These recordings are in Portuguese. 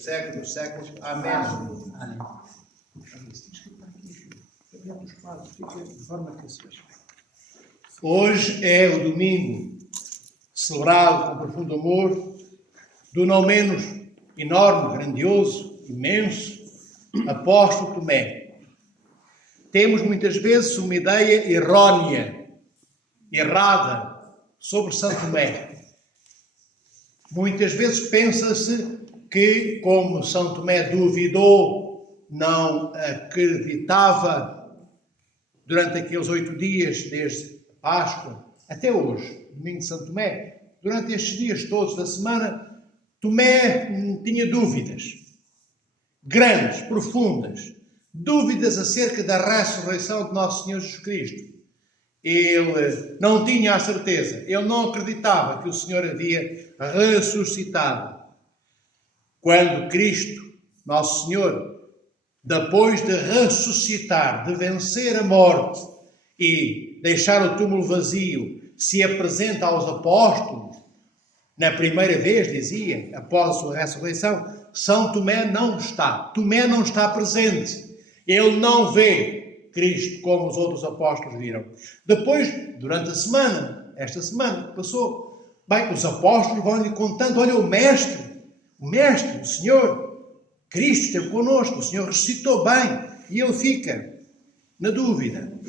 séculos dos séculos. Amém. Hoje é o domingo celebrado com profundo amor do não menos enorme, grandioso, imenso apóstolo Tomé. Temos muitas vezes uma ideia errônea, errada sobre São Tomé. Muitas vezes pensa-se que, como São Tomé duvidou, não acreditava durante aqueles 8 dias, desde Páscoa até hoje, domingo de São Tomé, durante estes dias todos da semana, Tomé tinha dúvidas grandes, profundas, dúvidas acerca da ressurreição de Nosso Senhor Jesus Cristo. Ele não tinha a certeza, ele não acreditava que o Senhor havia ressuscitado. Quando Cristo, Nosso Senhor, depois de ressuscitar, de vencer a morte e deixar o túmulo vazio, se apresenta aos apóstolos, na primeira vez, dizia, após a sua ressurreição, São Tomé não está. Tomé não está presente. Ele não vê Cristo como os outros apóstolos viram. Depois, durante a semana, esta semana que passou, bem, os apóstolos vão-lhe contando, olha, o Mestre, o Senhor, Cristo esteve connosco, o Senhor ressuscitou bem, e ele fica na dúvida.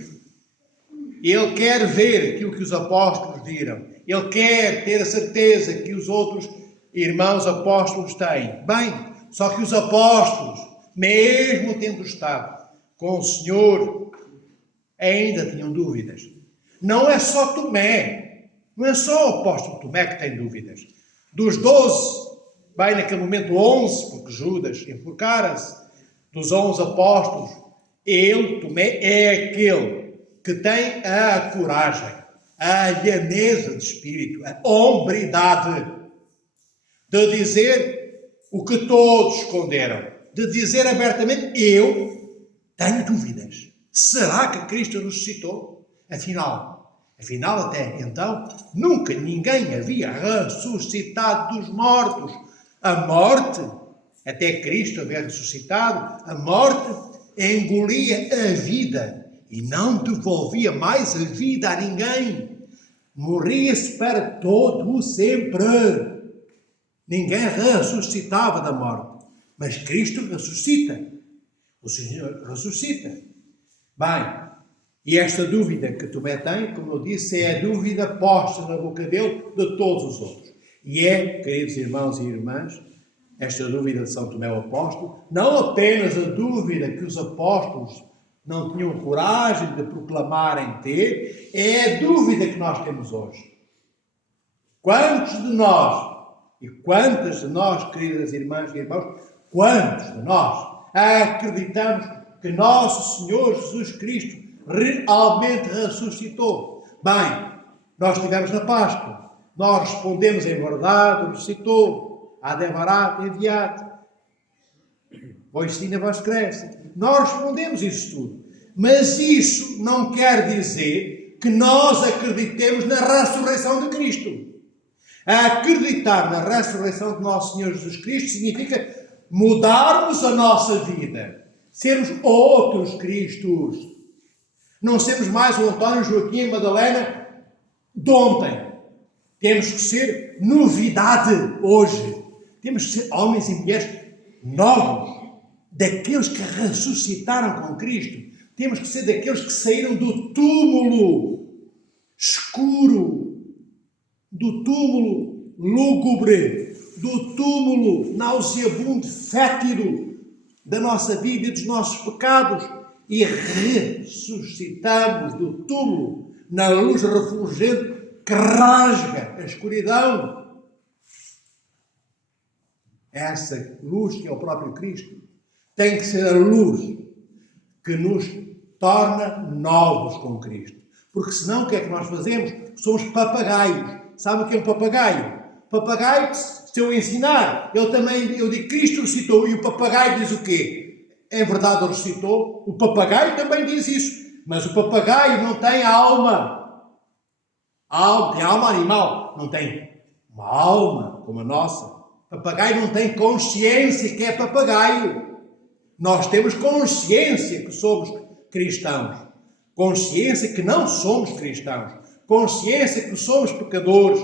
Ele quer ver aquilo que os apóstolos viram, ele quer ter a certeza que os outros irmãos apóstolos têm. Bem, só que os apóstolos, mesmo tendo estado com o Senhor, ainda tinham dúvidas. Não é só Tomé, não é só o apóstolo Tomé que tem dúvidas. Dos 12, bem, naquele momento 11, porque Judas enforcara-se, dos 11 apóstolos, ele, Tomé, é aquele que tem a coragem, a lhaneza de espírito, a hombridade de dizer o que todos esconderam, de dizer abertamente, eu tenho dúvidas. Será que Cristo ressuscitou? Afinal, até então, nunca ninguém havia ressuscitado dos mortos. A morte, até Cristo haver ressuscitado, a morte engolia a vida e não devolvia mais a vida a ninguém. Morria-se para todo o sempre. Ninguém ressuscitava da morte. Mas Cristo ressuscita. O Senhor ressuscita. Bem, e esta dúvida que Tomé tem, como eu disse, é a dúvida posta na boca dele de todos os outros. E é, queridos irmãos e irmãs, esta dúvida de São Tomé o Apóstolo, não apenas a dúvida que os apóstolos não tinham coragem de proclamarem ter, é a dúvida que nós temos hoje. Quantos de nós, e quantas de nós, queridas irmãs e irmãos, quantos de nós acreditamos que Nosso Senhor Jesus Cristo realmente ressuscitou? Bem, nós estivemos na Páscoa, nós respondemos em verdade, ressuscitou, ad evarat enviat, vós sina vós cresce. Nós respondemos isso tudo. Mas isso não quer dizer que nós acreditemos na ressurreição de Cristo. Acreditar na ressurreição de Nosso Senhor Jesus Cristo significa mudarmos a nossa vida, sermos outros Cristos. Não sermos mais o António, Joaquim e Madalena de ontem. Temos que ser novidade hoje. Temos que ser homens e mulheres novos, daqueles que ressuscitaram com Cristo. Temos que ser daqueles que saíram do túmulo escuro, do túmulo lúgubre, do túmulo nauseabundo, fétido da nossa vida e dos nossos pecados e ressuscitamos do túmulo na luz refulgente que rasga a escuridão. Essa luz que é o próprio Cristo tem que ser a luz que nos torna novos com Cristo. Porque senão o que é que nós fazemos? Somos papagaios. Sabe o que é um papagaio? Papagaio, se eu ensinar, eu digo Cristo ressuscitou e o papagaio diz o quê? É verdade, ele ressuscitou. O papagaio também diz isso. Mas o papagaio não tem alma. Tem alma animal. Não tem uma alma como a nossa. Papagaio não tem consciência que é papagaio. Nós temos consciência que somos cristãos. Consciência que não somos cristãos. Consciência que somos pecadores.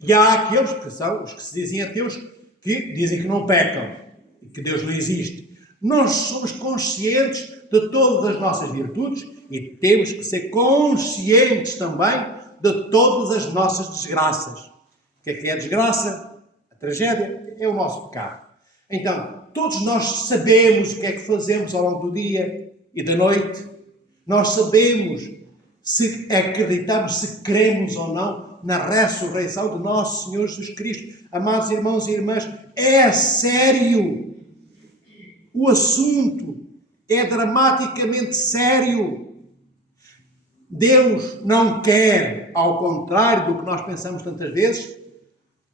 E há aqueles que são os que se dizem ateus, que dizem que não pecam e que Deus não existe. Nós somos conscientes de todas as nossas virtudes e temos que ser conscientes também de todas as nossas desgraças. O que é a desgraça? A tragédia é o nosso pecado. Então, todos nós sabemos o que é que fazemos ao longo do dia e da noite. Nós sabemos se acreditamos, se cremos ou não na ressurreição do nosso Senhor Jesus Cristo. Amados irmãos e irmãs, é sério. O assunto é dramaticamente sério. Deus não quer, ao contrário do que nós pensamos tantas vezes,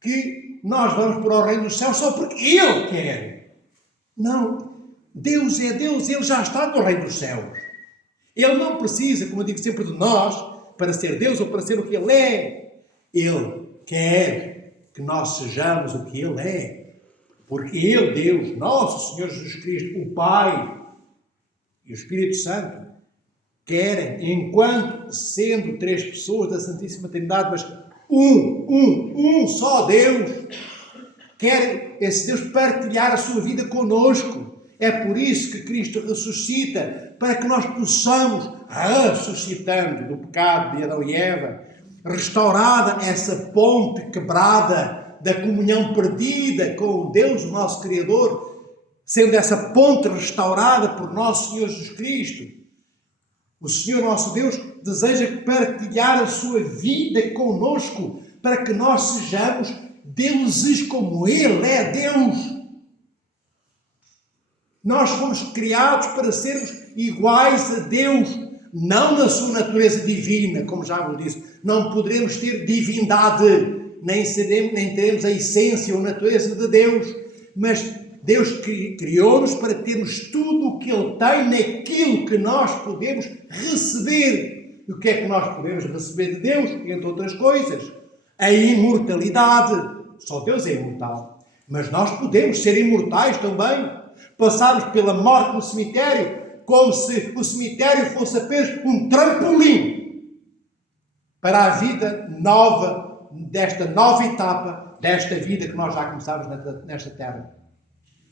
que nós vamos para o reino dos céus só porque Ele quer. Não. Deus é Deus, Ele já está no reino dos céus. Ele não precisa, como eu digo sempre, de nós para ser Deus ou para ser o que Ele é. Ele quer que nós sejamos o que Ele é. Porque Ele, Deus, nosso Senhor Jesus Cristo, o Pai e o Espírito Santo, querem, enquanto sendo três pessoas da Santíssima Trindade, mas um só Deus, quer esse Deus partilhar a sua vida conosco. É por isso que Cristo ressuscita, para que nós possamos, ressuscitando do pecado de Adão e Eva, restaurada essa ponte quebrada da comunhão perdida com Deus, o nosso Criador, sendo essa ponte restaurada por nosso Senhor Jesus Cristo. O Senhor nosso Deus deseja partilhar a sua vida conosco, para que nós sejamos deuses como Ele é Deus. Nós fomos criados para sermos iguais a Deus, não na sua natureza divina, como já vos disse. Não poderemos ter divindade, nem teremos a essência ou a natureza de Deus, mas Deus criou-nos para termos tudo o que Ele tem naquilo que nós podemos receber. E o que é que nós podemos receber de Deus? Entre outras coisas, a imortalidade. Só Deus é imortal. Mas nós podemos ser imortais também. Passarmos pela morte no cemitério, como se o cemitério fosse apenas um trampolim para a vida nova, desta nova etapa, desta vida que nós já começámos nesta terra.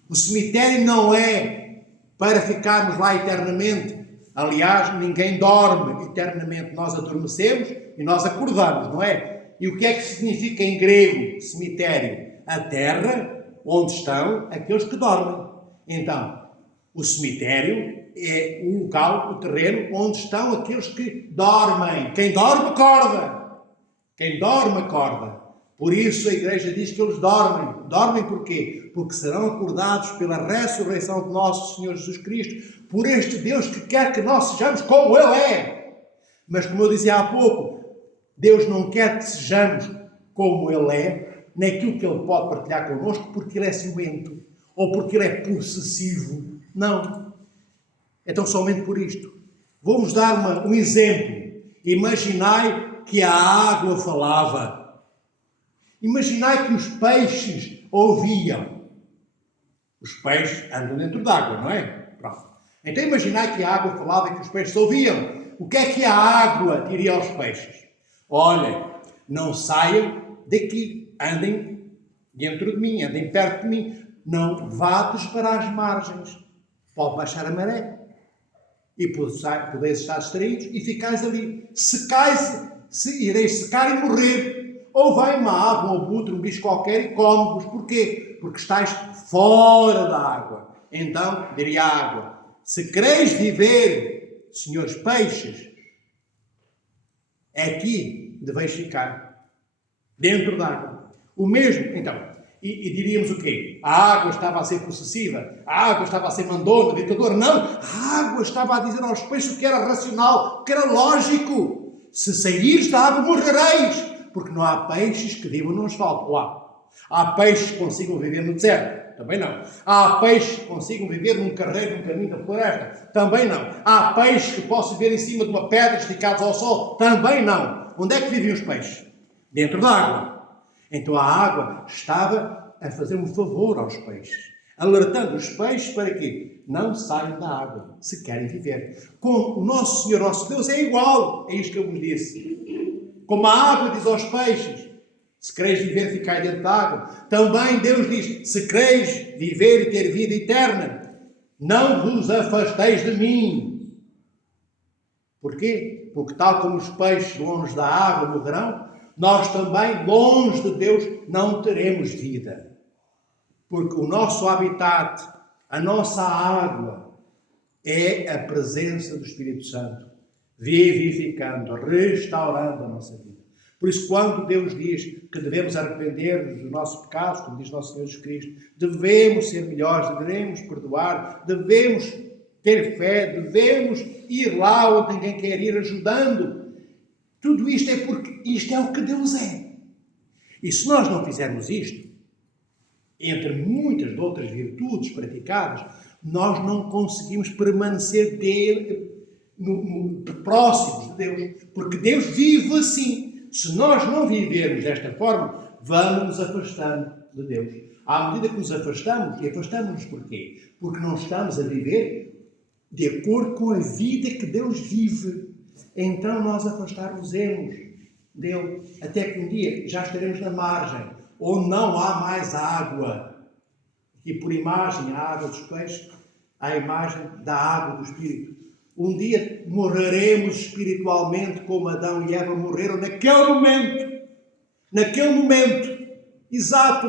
O cemitério não é para ficarmos lá eternamente. Aliás, ninguém dorme eternamente. Nós adormecemos e nós acordamos, não é? E o que é que significa em grego cemitério? A terra onde estão aqueles que dormem. Então, o cemitério é o local, o terreno, onde estão aqueles que dormem. Quem dorme, acorda. Quem dorme, acorda. Por isso a Igreja diz que eles dormem. Dormem porquê? Porque serão acordados pela ressurreição de nosso Senhor Jesus Cristo, por este Deus que quer que nós sejamos como Ele é. Mas, como eu dizia há pouco, Deus não quer que sejamos como Ele é, naquilo que Ele pode partilhar connosco, porque Ele é ciumento. Ou porque Ele é possessivo. Não. Então, somente por isto. Vou-vos dar um exemplo. Imaginai que a água falava. Imaginai que os peixes ouviam. Os peixes andam dentro d'água, não é? Pronto. Então, imaginai que a água falava e que os peixes ouviam. O que é que a água diria aos peixes? Olha, não saiam daqui. Andem dentro de mim, andem perto de mim. Não vades para as margens. Pode baixar a maré. E podeis estar distraídos e ficais ali. Ireis secar e morrer. Ou vai uma ave, um abutre, um bicho qualquer e come-vos. Porquê? Porque estáis fora da água. Então, diria a água, se quereis viver, senhores peixes, aqui deveis ficar. Dentro da água. O mesmo, então... E diríamos o quê? A água estava a ser possessiva? A água estava a ser mandona, ditadora? Não! A água estava a dizer aos peixes o que era racional, o que era lógico. Se saíres da água, morrereis. Porque não há peixes que vivam no asfalto. Há peixes que consigam viver no deserto? Também não. Há peixes que consigam viver num carreiro, num caminho da floresta? Também não. Há peixes que possam viver em cima de uma pedra esticados ao sol? Também não. Onde é que vivem os peixes? Dentro da água. Então a água estava a fazer um favor aos peixes, alertando os peixes para que não saiam da água, se querem viver. Com o nosso Senhor, nosso Deus, é igual, é isto que eu vos disse. Como a água diz aos peixes, se quereis viver, ficai dentro da água. Também Deus diz, se quereis viver e ter vida eterna, não vos afasteis de mim. Porquê? Porque tal como os peixes longe da água morrerão, nós também, longe de Deus, não teremos vida. Porque o nosso habitat, a nossa água, é a presença do Espírito Santo, vivificando, restaurando a nossa vida. Por isso, quando Deus diz que devemos arrepender-nos dos nossos pecados, como diz nosso Senhor Jesus Cristo, devemos ser melhores, devemos perdoar, devemos ter fé, devemos ir lá onde ninguém quer ir, ajudando. Tudo isto é porque isto é o que Deus é. E se nós não fizermos isto, entre muitas outras virtudes praticadas, nós não conseguimos permanecer próximos de Deus. Porque Deus vive assim. Se nós não vivermos desta forma, vamos nos afastando de Deus. À medida que nos afastamos, e afastamos-nos porquê? Porque não estamos a viver de acordo com a vida que Deus vive. Então nós afastar-nos-emos dele, até que um dia já estaremos na margem, onde não há mais água. E por imagem, a água dos peixes, a imagem da água do Espírito. Um dia morreremos espiritualmente como Adão e Eva morreram naquele momento exato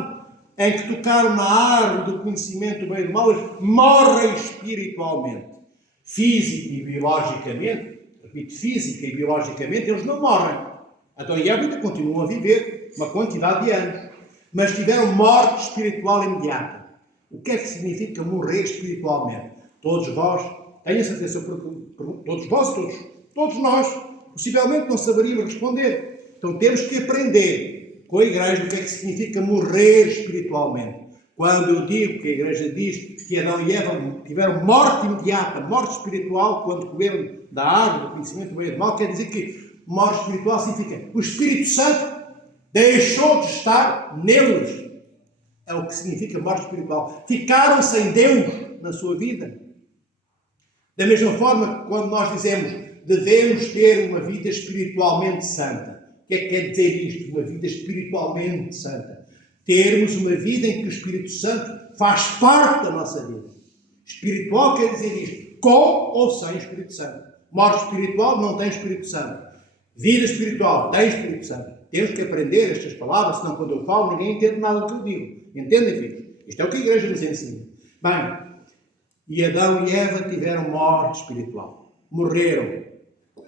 em que tocaram na árvore do conhecimento do bem e do mal, eles morrem espiritualmente. Física e biologicamente, repito, física e biologicamente, eles não morrem. Adão e Eva ainda continuam a viver uma quantidade de anos, mas tiveram morte espiritual imediata. O que é que significa morrer espiritualmente? Todos vós, tenho a certeza, todos vós e todos nós, possivelmente não saberíamos responder. Então temos que aprender com a Igreja o que é que significa morrer espiritualmente. Quando eu digo que a Igreja diz que Adão e Eva tiveram morte imediata, morte espiritual, quando comeram da árvore do conhecimento do bem e do mal, quer dizer que morte espiritual significa o Espírito Santo deixou de estar neles. É o que significa morte espiritual. Ficaram sem Deus na sua vida. Da mesma forma, quando nós dizemos devemos ter uma vida espiritualmente santa, o que é que quer dizer isto? Uma vida espiritualmente santa. Termos uma vida em que o Espírito Santo faz parte da nossa vida. Espiritual quer dizer isto, com ou sem Espírito Santo. Morte espiritual não tem Espírito Santo. Vida espiritual tem Espírito Santo. Temos que aprender estas palavras, senão quando eu falo ninguém entende nada do que eu digo. Entendem, filhos? Isto é o que a Igreja nos ensina. Bem, e Adão e Eva tiveram morte espiritual. Morreram.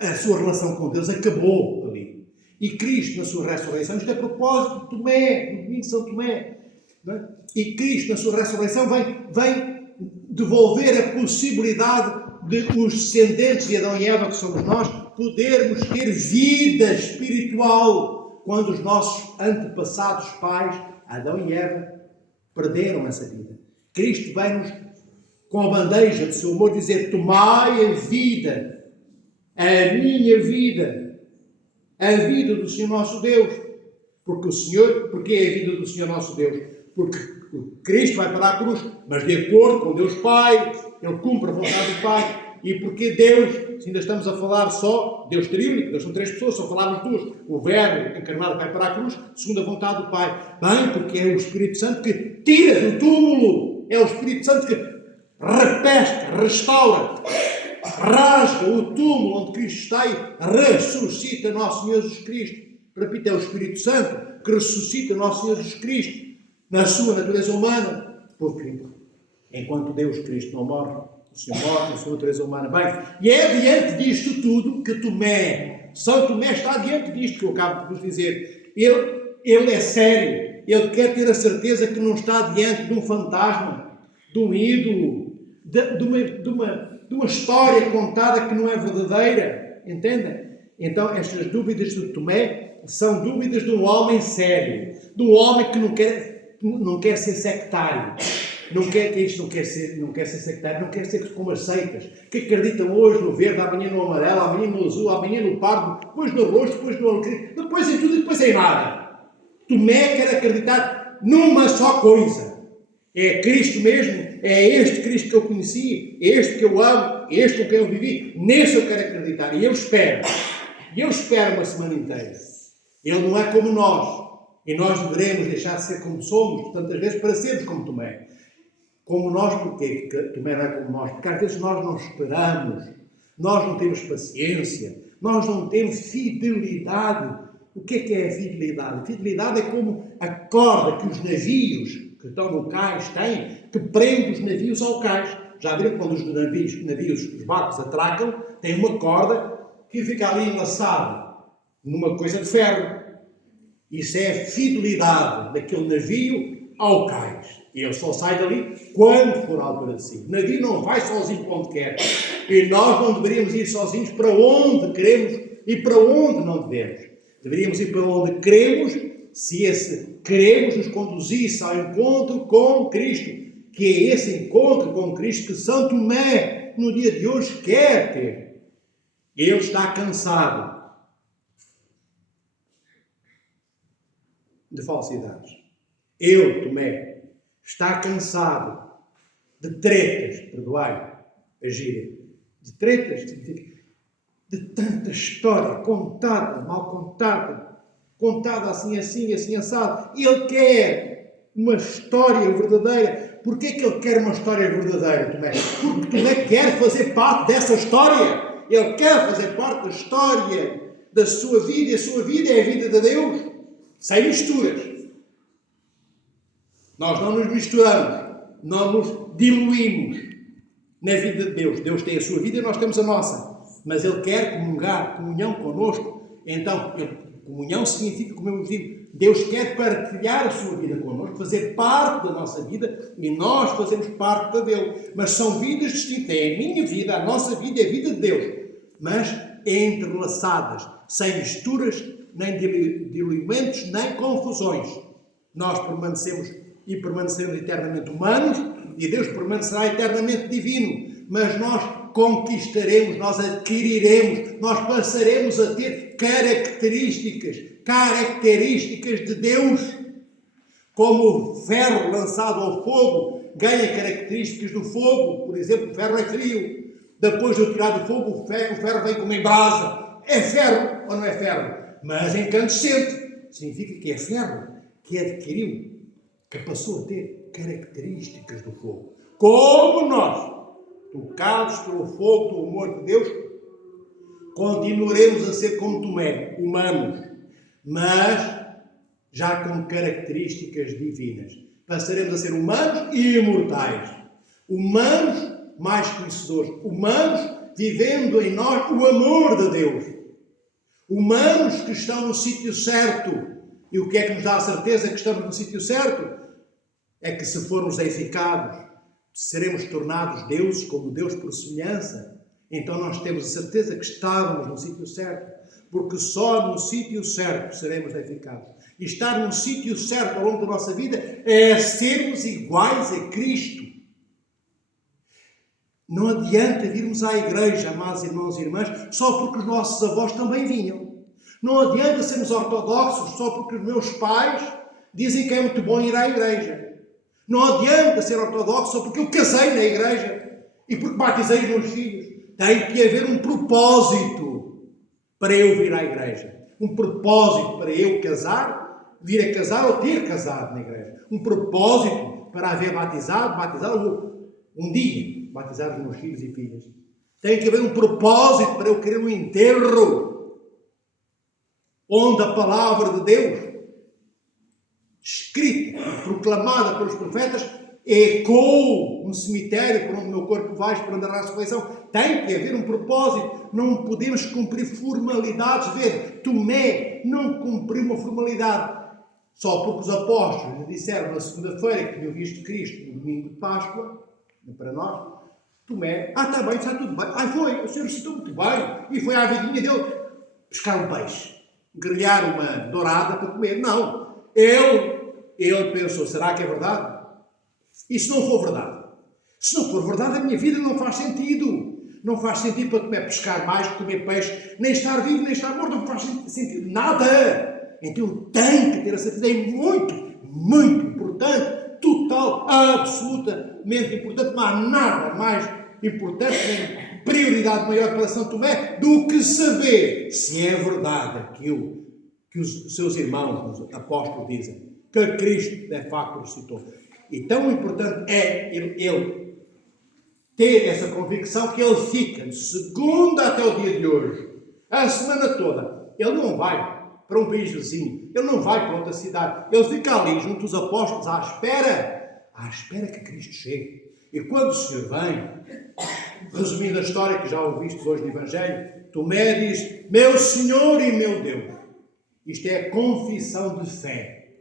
A sua relação com Deus acabou ali. E Cristo, na sua ressurreição, isto é a propósito de Tomé, do domingo de São Tomé. Não é? E Cristo, na sua ressurreição, vem devolver a possibilidade de os descendentes de Adão e Eva, que somos nós, podermos ter vida espiritual quando os nossos antepassados pais, Adão e Eva, perderam essa vida. Cristo vem-nos com a bandeja do seu amor dizer: tomai a vida, a minha vida, a vida do Senhor nosso Deus. Porque é a vida do Senhor nosso Deus? Porque Cristo vai para a cruz, mas de acordo com Deus Pai, Ele cumpre a vontade do Pai. E porque Deus, se ainda estamos a falar só, Deus tríunico, Deus são três pessoas, só falarmos duas, o Verbo encarnado vai para a cruz, segundo a vontade do Pai. Bem, porque é o Espírito Santo que tira do túmulo, é o Espírito Santo que repesca, restaura, rasga o túmulo onde Cristo está e ressuscita nosso Senhor Jesus Cristo. Repito, é o Espírito Santo que ressuscita nosso Senhor Jesus Cristo na sua natureza humana, porque enquanto Deus Cristo não morre, o Senhor morre na sua natureza humana. Bem, e é diante disto tudo que São Tomé está diante disto que eu acabo de vos dizer. Ele é sério, ele quer ter a certeza que não está diante de um fantasma, de um ídolo, de uma história contada que não é verdadeira. Entendem? Então, estas dúvidas de Tomé são dúvidas de um homem sério, de um homem que não quer ser sectário. Não quer ser sectário, não quer ser como as seitas, que acreditam hoje no verde, amanhã no amarelo, amanhã no azul, amanhã no pardo, depois no roxo, depois no alecrim, depois em tudo e depois em nada. Tomé quer acreditar numa só coisa. É Cristo mesmo, é este Cristo que eu conheci, é este que eu amo, é este com quem eu vivi, nesse eu quero acreditar. E eu espero uma semana inteira. Ele não é como nós, e nós devemos deixar de ser como somos, tantas vezes, para sermos como Tomé. Como nós, porquê? Porque Tomé não é como nós, porque às vezes nós não esperamos, nós não temos paciência, nós não temos fidelidade. O que é a fidelidade? A fidelidade é como a corda que os navios que estão no cais têm, que prende os navios ao cais. Já viram quando os navios, os barcos atracam, tem uma corda que fica ali enlaçada numa coisa de ferro. Isso é a fidelidade daquele navio ao cais. E ele só sai dali quando for a altura de si. O navio não vai sozinho para onde quer. E nós não deveríamos ir sozinhos para onde queremos e para onde não devemos. Deveríamos ir para onde queremos, se esse queremos nos conduzisse ao encontro com Cristo, que é esse encontro com Cristo que São Tomé, no dia de hoje, quer ter. Ele está cansado de falsidades. Eu, Tomé, está cansado de tretas, perdoai a gíria, de tretas, significa de tanta história contada, mal contada assim, assado. Ele quer uma história verdadeira. Porquê que ele quer uma história verdadeira, Tomé? Porque Tomé quer fazer parte dessa história. Ele quer fazer parte da história da sua vida, e a sua vida é a vida de Deus, sem misturas. Nós não nos misturamos, não nos diluímos na vida de Deus. Deus tem a sua vida e nós temos a nossa. Mas Ele quer comunhão connosco. Então, comunhão significa, como eu vos digo, Deus quer partilhar a sua vida connosco, fazer parte da nossa vida e nós fazemos parte da dele. Mas são vidas distintas. É a minha vida, a nossa vida é a vida de Deus. Mas entrelaçadas, sem misturas, nem diluimentos, nem confusões. Nós permanecemos eternamente humanos e Deus permanecerá eternamente divino. Mas nós conquistaremos, nós adquiriremos, nós passaremos a ter características de Deus. Como o ferro lançado ao fogo ganha características do fogo, por exemplo, o ferro é frio. Depois de eu tirar do fogo, o ferro vem como em brasa. É ferro ou não é ferro? Mas incandescente. Significa que é ferro que adquiriu, que passou a ter características do fogo. Como nós, tocados pelo fogo do amor de Deus, continuaremos a ser como Tomé, humanos, mas já com características divinas. Passaremos a ser humanos e imortais. Humanos mais conhecedores. Humanos vivendo em nós o amor de Deus. Humanos que estão no sítio certo. E o que é que nos dá a certeza que estamos no sítio certo? É que se formos edificados, seremos tornados deuses como Deus por semelhança. Então nós temos a certeza que estávamos no sítio certo, porque só no sítio certo seremos edificados. E estar no sítio certo ao longo da nossa vida é sermos iguais a Cristo. Não adianta virmos à igreja, amados irmãos e irmãs, só porque os nossos avós também vinham. Não adianta sermos ortodoxos só porque os meus pais dizem que é muito bom ir à igreja. Não adianta ser ortodoxo só porque eu casei na igreja e porque batizei os meus filhos. Tem que haver um propósito para eu vir à igreja. Um propósito para eu casar, vir a casar ou ter casado na igreja. Um propósito para haver batizado um dia, batizar os meus filhos e filhas. Tem que haver um propósito para eu querer um enterro onde a palavra de Deus, escrita e proclamada pelos profetas, ecoou no cemitério por onde o meu corpo vai esperando a ressurreição. Tem que haver um propósito. Não podemos cumprir formalidades. Ver, Tomé não cumpriu uma formalidade só porque os apóstolos lhe disseram na segunda-feira que tinham visto Cristo no domingo de Páscoa, para nós. Tomé, está bem, está tudo bem. Foi, o Senhor citou muito bem. E foi à vidinha dele pescar um peixe, grelhar uma dourada para comer. Não. Ele pensou, será que é verdade? E se não for verdade? Se não for verdade, a minha vida não faz sentido. Não faz sentido para comer pescar mais, comer peixe, nem estar vivo, nem estar morto. Não faz sentido nada. Então tem que ter a certeza. É muito, muito importante, total, absolutamente importante. Não há nada mais importante, nem prioridade maior para São Tomé do que saber se é verdade aquilo que os seus irmãos, os apóstolos, dizem, que Cristo de facto ressuscitou. E tão importante é ele ter essa convicção que ele fica de segunda até o dia de hoje, a semana toda. Ele não vai para um país vizinho, ele não vai para outra cidade, ele fica ali junto aos apóstolos à espera que Cristo chegue. E quando o Senhor vem, resumindo a história que já ouvistes hoje no Evangelho, Tomé diz: meu Senhor e meu Deus. Isto é a confissão de fé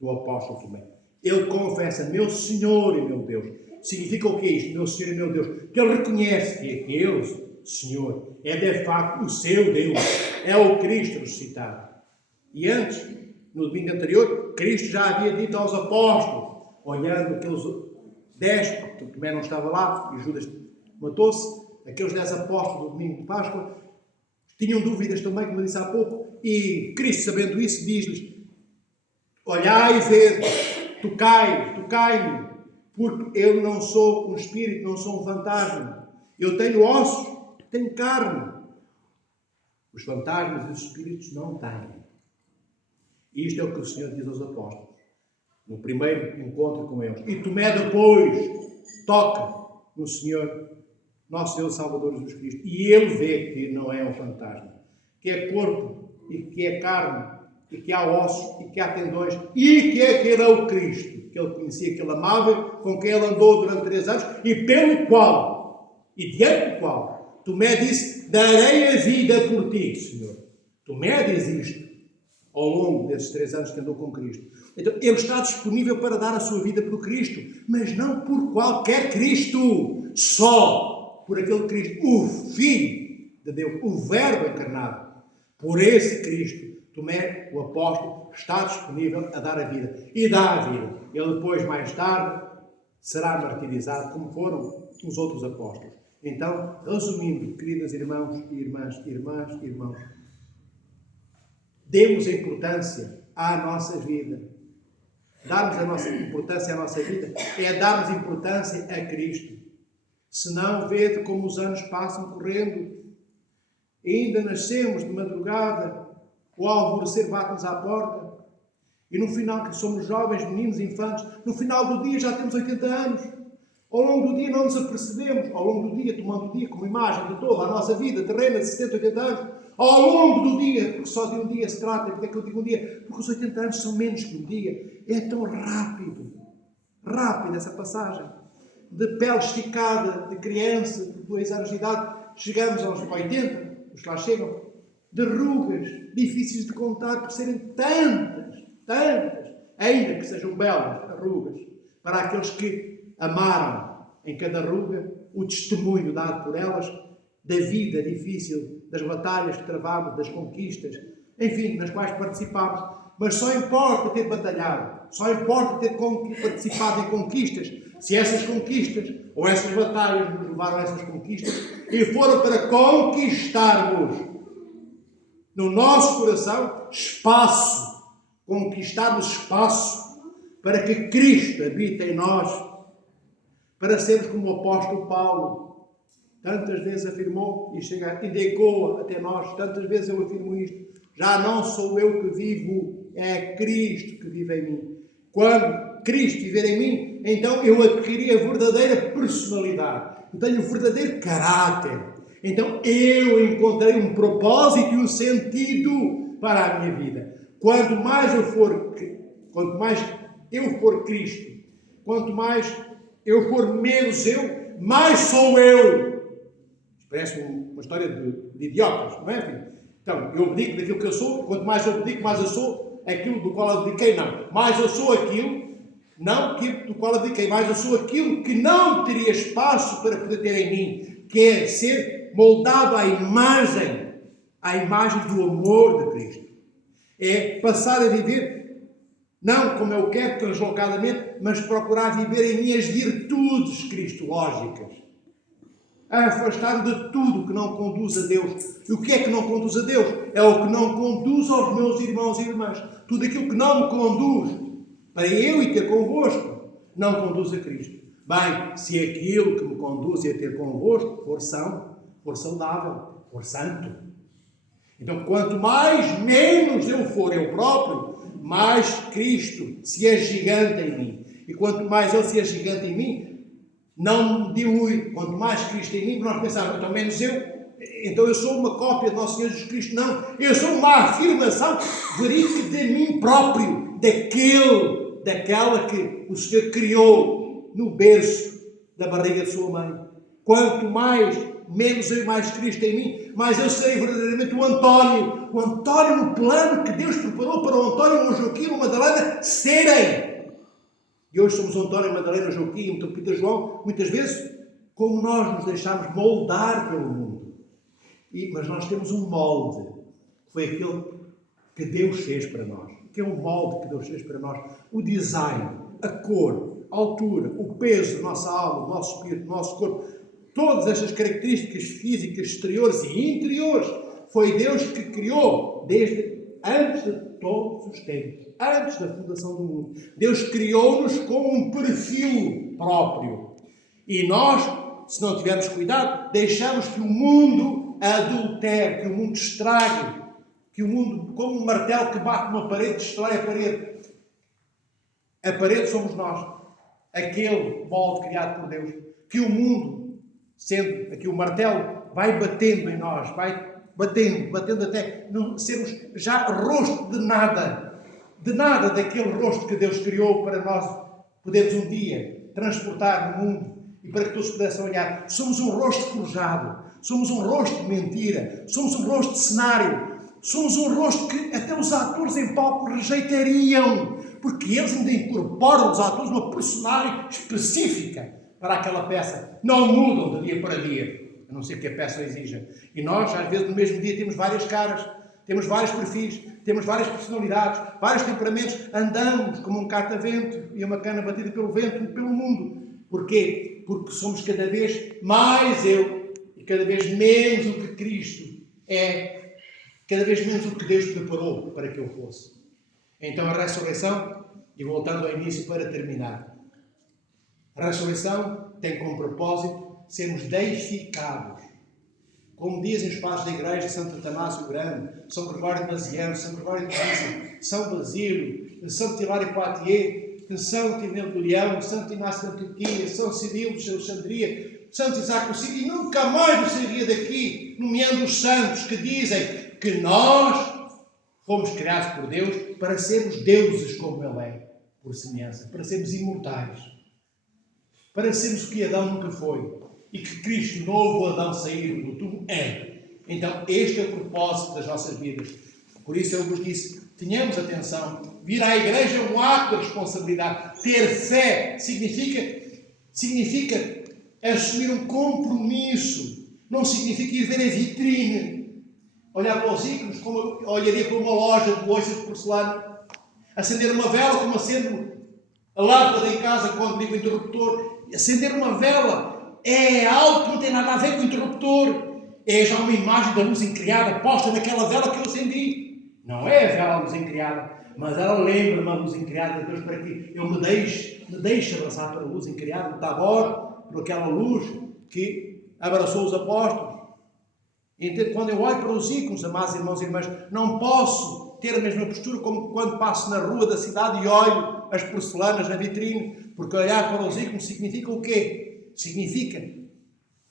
do apóstolo Tomé. Ele confessa: meu Senhor e meu Deus. Significa o que é isto? Meu Senhor e meu Deus. Que ele reconhece que aquele Senhor é de facto o seu Deus. É o Cristo ressuscitado. E antes, no domingo anterior, Cristo já havia dito aos apóstolos, olhando aqueles 10, porque Tomé não estava lá e Judas matou-se, aqueles 10 apóstolos do domingo de Páscoa, tinham dúvidas também, como eu disse há pouco, e Cristo, sabendo isso, diz-lhes: olhai e vede, tocai-me, porque eu não sou um espírito, não sou um fantasma. Eu tenho ossos, tenho carne. Os fantasmas e os espíritos não têm. Isto é o que o Senhor diz aos apóstolos, no primeiro encontro com eles. E Tomé depois toca no Senhor, nosso Deus Salvador Jesus Cristo. E ele vê que não é um fantasma, que é corpo, e que é carne, e que há ossos, e que há tendões, e que aquele é o Cristo, que ele conhecia, que ele amava, com quem ele andou durante 3 anos, e pelo qual, e diante do qual, Tomé disse: darei a vida por ti, Senhor. Tomé diz isto ao longo desses 3 anos que andou com Cristo. Então, ele está disponível para dar a sua vida por Cristo, mas não por qualquer Cristo, só por aquele Cristo, o Filho de Deus, o Verbo encarnado. Por esse Cristo, Tomé, o apóstolo, está disponível a dar a vida. E dá a vida. Ele depois, mais tarde, será martirizado, como foram os outros apóstolos. Então, resumindo, queridas irmãos e irmãs, irmãos, demos importância à nossa vida. Darmos a nossa importância à nossa vida é darmos importância a Cristo. Senão, vede como os anos passam correndo. Ainda nascemos de madrugada, o alvorecer bate-nos à porta, e no final, que somos jovens, meninos, infantes, no final do dia já temos 80 anos. Ao longo do dia não nos apercebemos, ao longo do dia, tomando o dia como imagem de toda a nossa vida terrena de 70, 80 anos, ao longo do dia, porque só de um dia se trata, porque é que eu digo um dia? Porque os 80 anos são menos que um dia. É tão rápida essa passagem. De pele esticada, de criança, de 2 anos de idade, chegamos aos 80, os que lá chegam, de rugas, difíceis de contar por serem tantas, ainda que sejam belas rugas, para aqueles que amaram em cada ruga o testemunho dado por elas da vida difícil, das batalhas que travámos, das conquistas, enfim, nas quais participámos. Mas só importa ter batalhado, só importa ter participado em conquistas, se essas conquistas ou essas batalhas nos levaram a essas conquistas e foram para conquistarmos no nosso coração espaço, conquistarmos espaço para que Cristo habite em nós, para sermos como o apóstolo Paulo tantas vezes afirmou e ecoa até nós, tantas vezes eu afirmo isto: já não sou eu que vivo, é Cristo que vive em mim. Quando Cristo viver em mim, então eu adquiri a verdadeira personalidade, eu tenho o verdadeiro caráter. Então eu encontrei um propósito e um sentido para a minha vida. Quanto mais eu for Cristo, quanto mais eu for menos eu, mais sou eu. Parece uma história de idiotas, não é, filho? Então, eu abdico daquilo que eu sou, quanto mais eu abdico, mais eu sou aquilo do qual abdiquei, não. Mais eu sou aquilo, não do qual abdiquei, mais eu sou aquilo que não teria espaço para poder ter em mim, que é ser moldado à imagem do amor de Cristo. É passar a viver, não como eu quero, translocadamente, mas procurar viver em mim as virtudes cristológicas. A afastar de tudo que não conduz a Deus. E o que é que não conduz a Deus? É o que não conduz aos meus irmãos e irmãs. Tudo aquilo que não me conduz para eu ir ter convosco, não conduz a Cristo. Bem, se aquilo que me conduz a ter convosco for são, for saudável, for santo. Então, quanto mais menos eu for eu próprio, mais Cristo se agiganta em mim. E quanto mais Ele se agiganta em mim, não me dilui. Quanto mais Cristo em mim, nós pensamos, então menos então eu sou uma cópia do nosso Senhor Jesus Cristo. Não, eu sou uma afirmação verídica de mim próprio, daquela que o Senhor criou no berço da barriga de sua mãe. Quanto menos eu e mais Cristo em mim, mais eu serei verdadeiramente o António no plano que Deus preparou para o António, o Joaquim, o Madalena serem. E hoje somos António, Madalena, Joaquim, Peter, João, muitas vezes, como nós nos deixamos moldar pelo mundo. Mas nós temos um molde, que foi aquele que Deus fez para nós. Que é o molde que Deus fez para nós. O design, a cor, a altura, o peso da nossa alma, do nosso espírito, do nosso corpo, todas estas características físicas, exteriores e interiores, foi Deus que criou desde antes de todos os tempos, antes da fundação do mundo. Deus criou-nos com um perfil próprio. E nós, se não tivermos cuidado, deixamos que o mundo adultere, que o mundo estrague, que o mundo, como um martelo que bate numa parede, destrói a parede. A parede somos nós. Aquele molde criado por Deus. Que o mundo, sendo aqui o martelo, vai batendo em nós, vai batendo até não sermos já rosto de nada daquele rosto que Deus criou para nós podermos um dia transportar no mundo e para que todos pudessem olhar. Somos um rosto forjado, somos um rosto de mentira, somos um rosto de cenário, somos um rosto que até os atores em palco rejeitariam, porque eles ainda incorporam os atores uma personagem específica para aquela peça. Não mudam de dia para dia, a não ser que a peça exija. E nós, às vezes, no mesmo dia temos várias caras, temos vários perfis, temos várias personalidades, vários temperamentos, andamos como um catavento e uma cana batida pelo vento pelo mundo. Porquê? Porque somos cada vez mais eu e cada vez menos o que Cristo é, cada vez menos o que Deus preparou para que eu fosse. Então a ressurreição, e voltando ao início para terminar, a ressurreição tem como propósito sermos deificados. Como dizem os padres da Igreja, Santo Antanásio o Grande, São Gregório de Nazianzo, São Gregório de Nícia, São Basílio, São Hilário Poitiers, São Irineu de Leão, Santo Inácio de Antioquia, São Cirilo de Alexandria, Santo Isaac do Ciro, e nunca mais nos sairia daqui, nomeando os santos que dizem que nós fomos criados por Deus para sermos deuses como Ele é, por semelhança, para sermos imortais, para sermos o que Adão nunca foi. E que Cristo, novo Adão saído do túmulo, é. Então, este é o propósito das nossas vidas. Por isso eu vos disse, tenhamos atenção. Vir à igreja é um ato de responsabilidade. Ter fé significa assumir um compromisso. Não significa ir ver a vitrine. Olhar para os ícones como eu olharia para uma loja de louças de porcelana. Acender uma vela como acendo a lâmpada em casa quando ligo o interruptor. Acender uma vela é algo que não tem nada a ver com o interruptor. É já uma imagem da luz incriada posta naquela vela que eu acendi. Não é a vela a luz incriada, mas ela lembra-me a luz incriada de Deus para que eu me deixe abraçar pela luz incriada do Tabor, por aquela luz que abraçou os apóstolos. Então, quando eu olho para os ícones, amados irmãos e irmãs, não posso ter a mesma postura como quando passo na rua da cidade e olho as porcelanas na vitrine, porque olhar para os ícones significa o quê? Significa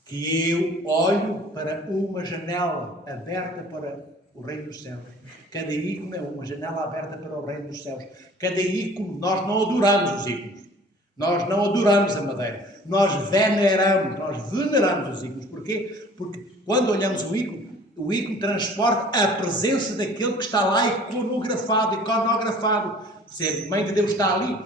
que eu olho para uma janela aberta para o reino dos céus. Cada ícone é uma janela aberta para o reino dos céus. Cada ícone, nós não adoramos os ícones. Nós não adoramos a madeira. Nós veneramos os ícones. Porquê? Porque quando olhamos o ícone transporta a presença daquele que está lá iconografado. A Mãe de Deus está ali,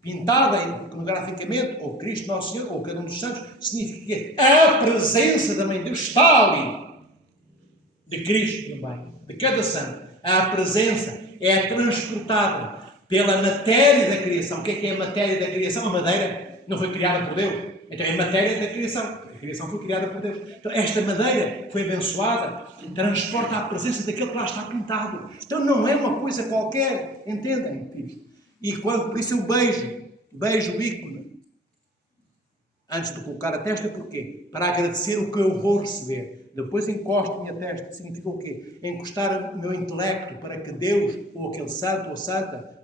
pintada iconograficamente, ou Cristo Nosso Senhor, ou cada um dos santos, significa que a presença da Mãe de Deus está ali. De Cristo também, de cada santo. A presença é transportada pela matéria da criação. O que é a matéria da criação? A madeira não foi criada por Deus. Então é a matéria da criação. A criação foi criada por Deus. Então esta madeira foi abençoada, transporta a presença daquele que lá está pintado. Então não é uma coisa qualquer. Entendem, filhos? E por isso eu beijo o ícone. Antes de colocar a testa, porquê? Para agradecer o que eu vou receber. Depois encosto a minha testa. Significa o quê? Encostar o meu intelecto para que Deus, ou aquele santo ou santa,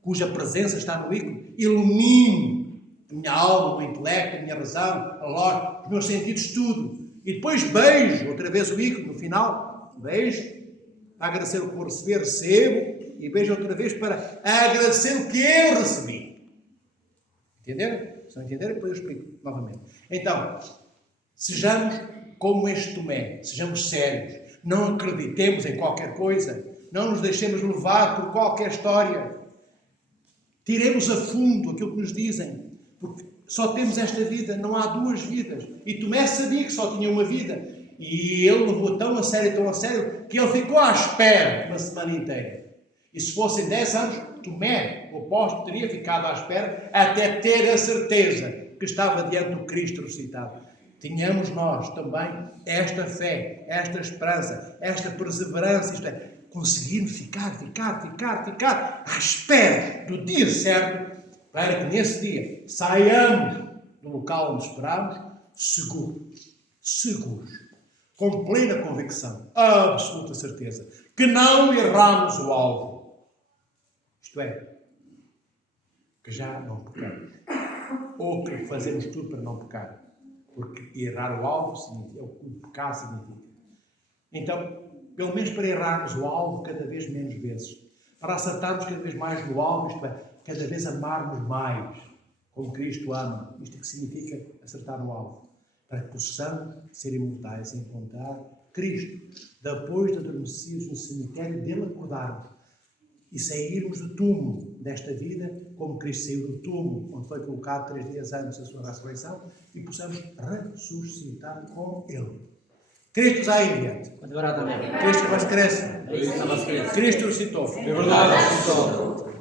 cuja presença está no ícone, ilumine a minha alma, o meu intelecto, a minha razão, a lógica, os meus sentidos, tudo. E depois beijo outra vez o ícone, no final, beijo, para agradecer o que vou receber, recebo, e beijo outra vez para agradecer o que eu recebi. Entenderam? Se não entenderem, depois eu explico novamente. Então, sejamos como este Tomé, sejamos sérios, não acreditemos em qualquer coisa, não nos deixemos levar por qualquer história. Tiremos a fundo aquilo que nos dizem, porque só temos esta vida, não há duas vidas. E Tomé sabia que só tinha uma vida. E ele levou tão a sério, que ele ficou à espera uma semana inteira. E se fossem 10 anos, Tomé, o apóstolo, teria ficado à espera até ter a certeza que estava diante do Cristo ressuscitado. Tenhamos nós também esta fé, esta esperança, esta perseverança, isto é, conseguir ficar à espera do dia certo, para que nesse dia saiamos do local onde esperamos, seguros, com plena convicção, absoluta certeza, que não erramos o alvo. Isto é, que já não pecamos. Ou que fazemos tudo para não pecar. Porque errar o alvo significa, o pecar significa. Então, pelo menos para errarmos o alvo cada vez menos vezes. Para acertarmos cada vez mais no alvo, isto é, cada vez amarmos mais, como Cristo ama. Isto é que significa acertar no alvo. Para que possamos ser imortais e encontrar Cristo. Depois de adormecidos no cemitério, dele acordarmos. E sairmos do túmulo desta vida, como Cristo saiu do túmulo, onde foi colocado 3 dias antes da sua ressurreição, e possamos ressuscitar com Ele. Cristo nos há enviado. Cristo vos cresce. Cristo ressuscitou. É verdade, ressuscitou.